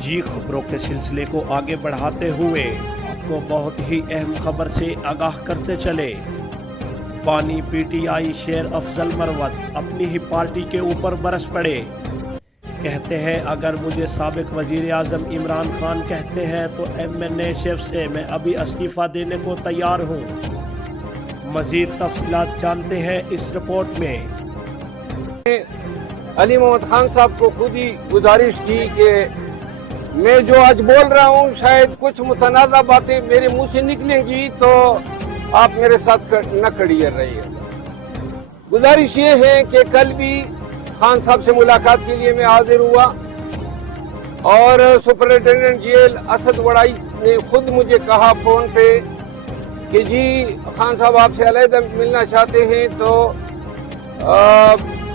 जी खबरों के सिलसिले को आगे बढ़ाते हुए आपको बहुत ही अहम खबर से आगाह करते चले। पानी पीटीआई शेर अफजल मरवत अपनी ही पार्टी के ऊपर बरस पड़े। कहते हैं अगर मुझे साबिक वजीर आज़म इमरान खान कहते हैं तो MNA शेफ से मैं अभी इस्तीफ़ा देने को तैयार हूँ। मज़ीद तफसीलात जानते हैं इस रिपोर्ट में। अली मोहम्मद खान साहब को खुद ही गुजारिश की कि मैं जो आज बोल रहा हूँ शायद कुछ मुतनाज़ा बातें मेरे मुंह से निकलेंगी तो आप मेरे साथ न खड़िए रहिएगा। गुजारिश ये है कि कल भी खान साहब से मुलाकात के लिए मैं हाजिर हुआ और सुपरिटेंडेंट जेल असद वड़ाई ने खुद मुझे कहा फ़ोन पे कि जी खान साहब आपसे अलहदा मिलना चाहते हैं तो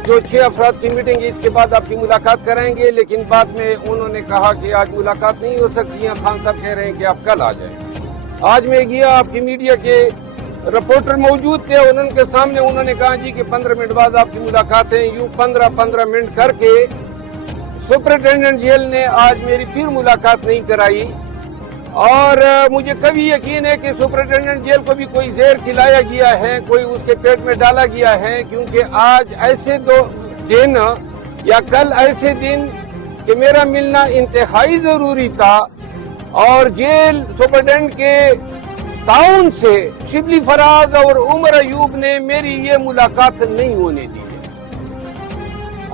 जो 6 अफराद की मीटिंग है इसके बाद आपकी मुलाकात कराएंगे। लेकिन बाद में उन्होंने कहा कि आज मुलाकात नहीं हो सकती है, खान साहब कह रहे हैं कि आप कल आ जाएं। आज मैं गया, आपकी मीडिया के रिपोर्टर मौजूद थे, उनके सामने उन्होंने कहा जी कि 15 मिनट बाद आपकी मुलाकात है। यूं 15 मिनट करके सुपरिटेंडेंट जेल ने आज मेरी फिर मुलाकात नहीं कराई और मुझे कभी यकीन है कि सुपरिटेंडेंट जेल को भी कोई जहर खिलाया गया है, कोई उसके पेट में डाला गया है, क्योंकि आज ऐसे 2 दिन या कल ऐसे दिन कि मेरा मिलना इंतहाई जरूरी था और जेल सुपरिटेंडेंट के ताउन से शिबली फराज और उमर अयूब ने मेरी ये मुलाकात नहीं होने दी है।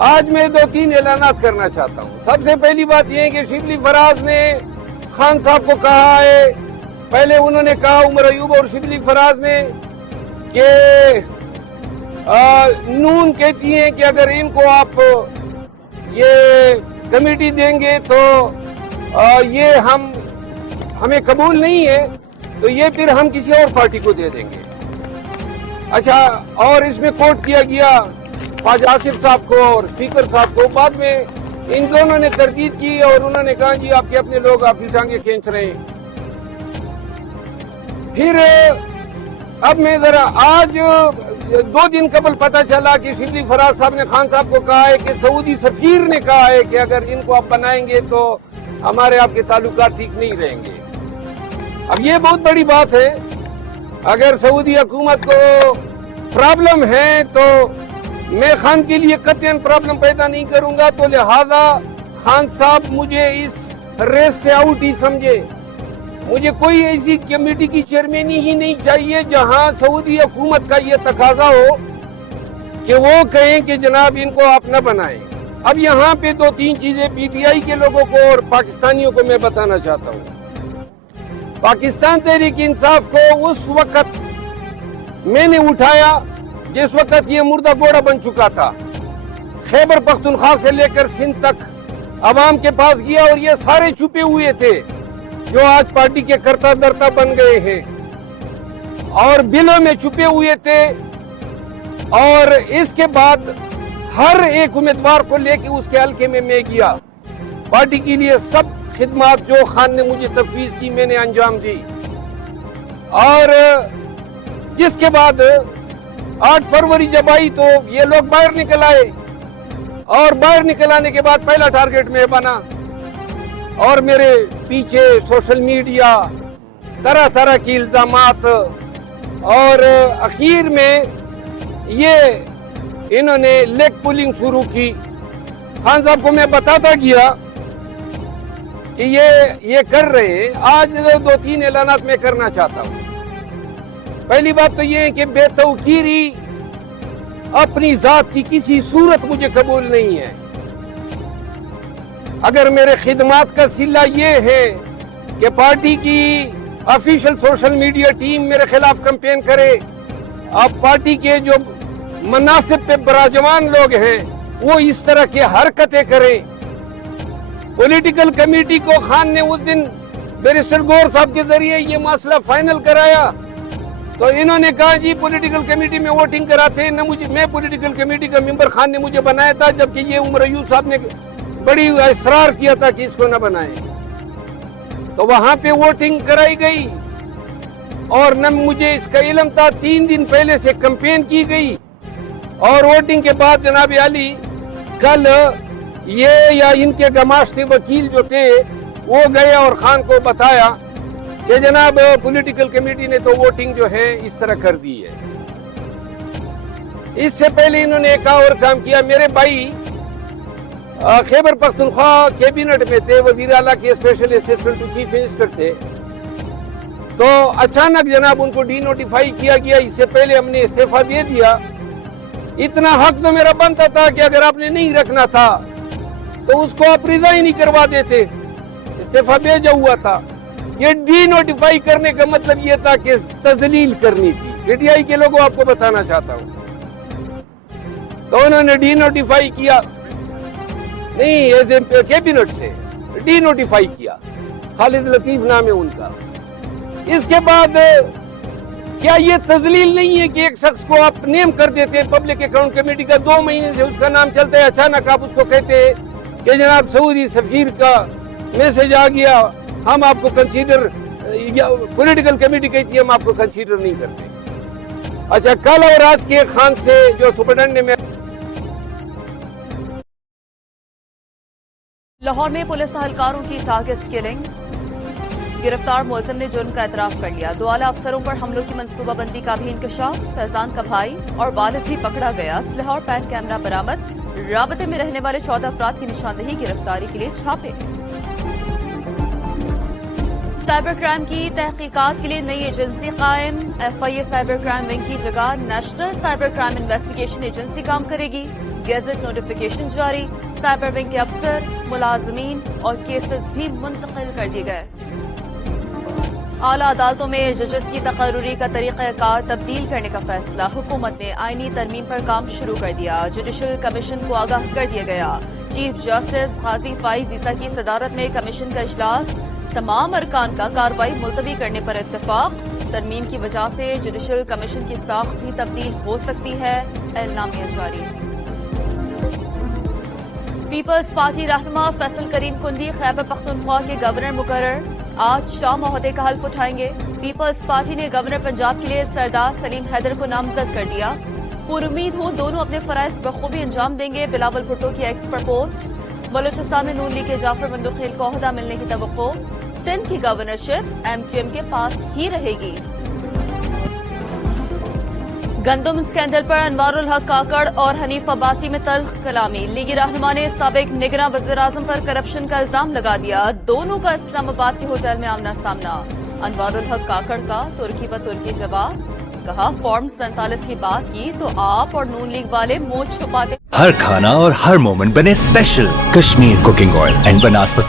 आज मैं 2-3 ऐलानात करना चाहता हूँ। सबसे पहली बात यह है कि शिबली फराज ने खान साहब को कहा है, पहले उन्होंने कहा उमर अयूब और शिबली फराज ने कि नून कहती है कि अगर इनको आप ये कमेटी देंगे तो ये हमें कबूल नहीं है तो ये फिर हम किसी और पार्टी को दे देंगे। अच्छा, और इसमें कोट किया गया ख्वाजा आसिफ साहब को और स्पीकर साहब को। बाद में इन दोनों ने तरदीद की और उन्होंने कहा जी आपके अपने लोग आपकी टांगे खींच रहे हैं। फिर अब मैं जरा आज 2 दिन कबल पता चला कि शिबली फराज साहब ने खान साहब को कहा है कि सऊदी सफीर ने कहा है कि अगर इनको आप बनाएंगे तो हमारे आपके ताल्लुकात ठीक नहीं रहेंगे। अब ये बहुत बड़ी बात है। अगर सऊदी हुकूमत को प्रॉब्लम है तो मैं खान के लिए कतई प्रॉब्लम पैदा नहीं करूंगा, तो लिहाजा खान साहब मुझे इस रेस से आउट ही समझे। मुझे कोई ऐसी कमेटी की चेयरमैनी ही नहीं चाहिए जहां सऊदी हुकूमत का ये तकाजा हो कि वो कहें कि जनाब इनको आप न बनाएं। अब यहाँ पे 2-3 चीजें PTI के लोगों को और पाकिस्तानियों को मैं बताना चाहता हूँ। पाकिस्तान तहरीक इंसाफ को उस वक्त मैंने उठाया जिस वक्त ये मुर्दा घोड़ा बन चुका था। खैबर पख्तूनख्वा से लेकर सिंध तक अवाम के पास गया और ये सारे छुपे हुए थे जो आज पार्टी के कर्ता धर्ता बन गए हैं और बिलों में छुपे हुए थे। और इसके बाद हर एक उम्मीदवार को लेके उसके हल्के में मैं गया। पार्टी के लिए सब खिदमत जो खान ने मुझे तफवीज की मैंने अंजाम दी। और जिसके बाद 8 फरवरी जब आई तो ये लोग बाहर निकल आए और बाहर निकल आने के बाद पहला टारगेट में बना और मेरे पीछे सोशल मीडिया, तरह तरह की इल्जामात और आखिर में ये इन्होंने लेग पुलिंग शुरू की। खान साहब को मैं बताता गया कि ये कर रहे हैं। आज 2-3 ऐलानात मैं करना चाहता हूँ। पहली बात तो ये है कि बेतौकीरी अपनी जात की किसी सूरत मुझे कबूल नहीं है। अगर मेरे खिदमत का सिला ये है कि पार्टी की ऑफिशियल सोशल मीडिया टीम मेरे खिलाफ कैंपेन करे, अब पार्टी के जो मनासिब पे बराजमान लोग हैं वो इस तरह की हरकतें करें। पॉलिटिकल कमेटी को खान ने उस दिन बैरिस्टर गौर साहब के जरिए ये मसला फाइनल कराया तो इन्होंने कहा जी पॉलिटिकल कमेटी में वोटिंग कराते हैं, मैं पॉलिटिकल कमेटी का मेंबर खान ने मुझे बनाया था, जबकि ये उमर अयूब साहब ने बड़ी इसरार किया था कि इसको न बनाए। तो वहां पे वोटिंग कराई गई और न मुझे इसका इल्म था। 3 दिन पहले से कैंपेन की गई और वोटिंग के बाद जनाब अली कल ये या इनके गमाश्ते वकील जो थे وہ گئے اور خان کو بتایا کہ جناب پولیٹیکل کمیٹی نے تو ووٹنگ جو ہے اس طرح کر دی ہے. اس سے پہلے انہوں نے ایک اور کام کیا. میرے بھائی خیبر پختونخوا کیبنٹ میں تھے, وزیر اعلیٰ کے special assistant to chief minister تھے, تو اچانک جناب ان کو ڈی نوٹیفائی کیا گیا. اس سے پہلے ہم نے استعفیٰ دے دیا. اتنا حق تو میرا بنتا تھا کہ اگر آپ نے نہیں رکھنا تھا تو اس کو آپ ریزائن نہیں کروا دیتے, استعفیٰ بھیجا ہوا تھا. یہ ڈی نوٹیفائی کرنے کا مطلب یہ تھا کہ تذلیل کرنی تھی. پی ٹی آئی کے لوگوں آپ کو بتانا چاہتا ہوں, تو انہوں نے ڈی نوٹیفائی کیا, نہیں کیبنٹ سے ڈی نوٹیفائی کیا. خالد لطیف نام ہے ان کا. اس کے بعد کیا یہ تذلیل نہیں ہے کہ ایک شخص کو آپ نیم کر دیتے ہیں پبلک اکاؤنٹ کمیٹی کا, 2 مہینے سے اس کا نام چلتا ہے, اچانک آپ اس کو کہتے ہیں کہ جناب سعودی سفیر کا میسج آ گیا, ہم آپ کو کنسیڈر, پولیٹیکل کمیٹی کہتی ہے ہم آپ کو کنسیڈر نہیں کرتے. اچھا, کل اور آج کے خان سے جو سپرڈنٹ نے لاہور میں پولیس اہلکاروں کی ٹارگٹ کلنگ, گرفتار ملزم نے جرم کا اعتراف کر لیا. 2 اعلیٰ افسروں پر حملوں کی منصوبہ بندی کا بھی انکشاف, فیضان کا بھائی اور والد بھی پکڑا گیا. اسلحہ اور پین کیمرہ برآمد, رابطے میں رہنے والے 14 افراد کی نشاندہی, گرفتاری کے لیے چھاپے. سائبر کرائم کی تحقیقات کے لیے نئی ایجنسی قائم, F I A cyber crime wing کی جگہ national cyber crime investigation agency کام کرے گی. گیزٹ نوٹیفیکیشن جاری, سائبر ونگ کے افسر, ملازمین اور کیسز بھی منتقل کر دیے گئے. اعلیٰ عدالتوں میں ججز کی تقرری کا طریقہ کار تبدیل کرنے کا فیصلہ, حکومت نے آئینی ترمیم پر کام شروع کر دیا. جوڈیشل کمیشن کو آگاہ کر دیا گیا. چیف جسٹس قاضی فائز عیسیٰ کی صدارت میں کمیشن کا اجلاس, تمام ارکان کا کارروائی ملتوی کرنے پر اتفاق. ترمیم کی وجہ سے جوڈیشل کمیشن کی ساخت بھی تبدیل ہو سکتی ہے, اعلامیہ جاری. پیپلز پارٹی رہنما فیصل کریم کندی خیبر پختونخوا کے گورنر مقرر, آج شام عہدے کا حلف اٹھائیں گے. پیپلز پارٹی نے گورنر پنجاب کے لیے سردار سلیم حیدر کو نامزد کر دیا. پر امید ہوں دونوں اپنے فرائض بخوبی انجام دیں گے. بلاول بھٹو کی ایکس پر پوسٹ, بلوچستان میں نون لیگ کے جعفر مندوخیل کو عہدہ ملنے کی توقع, سندھ کی گورنرشپ ایم کیو ایم کے پاس ہی رہے گی. گندم اسکینڈل پر انوار الحق کاکڑ اور حنیف عباسی میں تلخ کلامی, لیگی رہنما نے سابق نگراں وزیر اعظم پر کرپشن کا الزام لگا دیا. دونوں کا اسلام آباد کے ہوٹل میں آمنا سامنا, انوار الحق کاکڑ کا ترکی پر ترکی جواب, کہا فارم 47 کی بات کی تو آپ اور نون لیگ والے منہ چھپاتے. ہر کھانا اور ہر مومنٹ بنے special. Kashmir cooking oil and banaspati.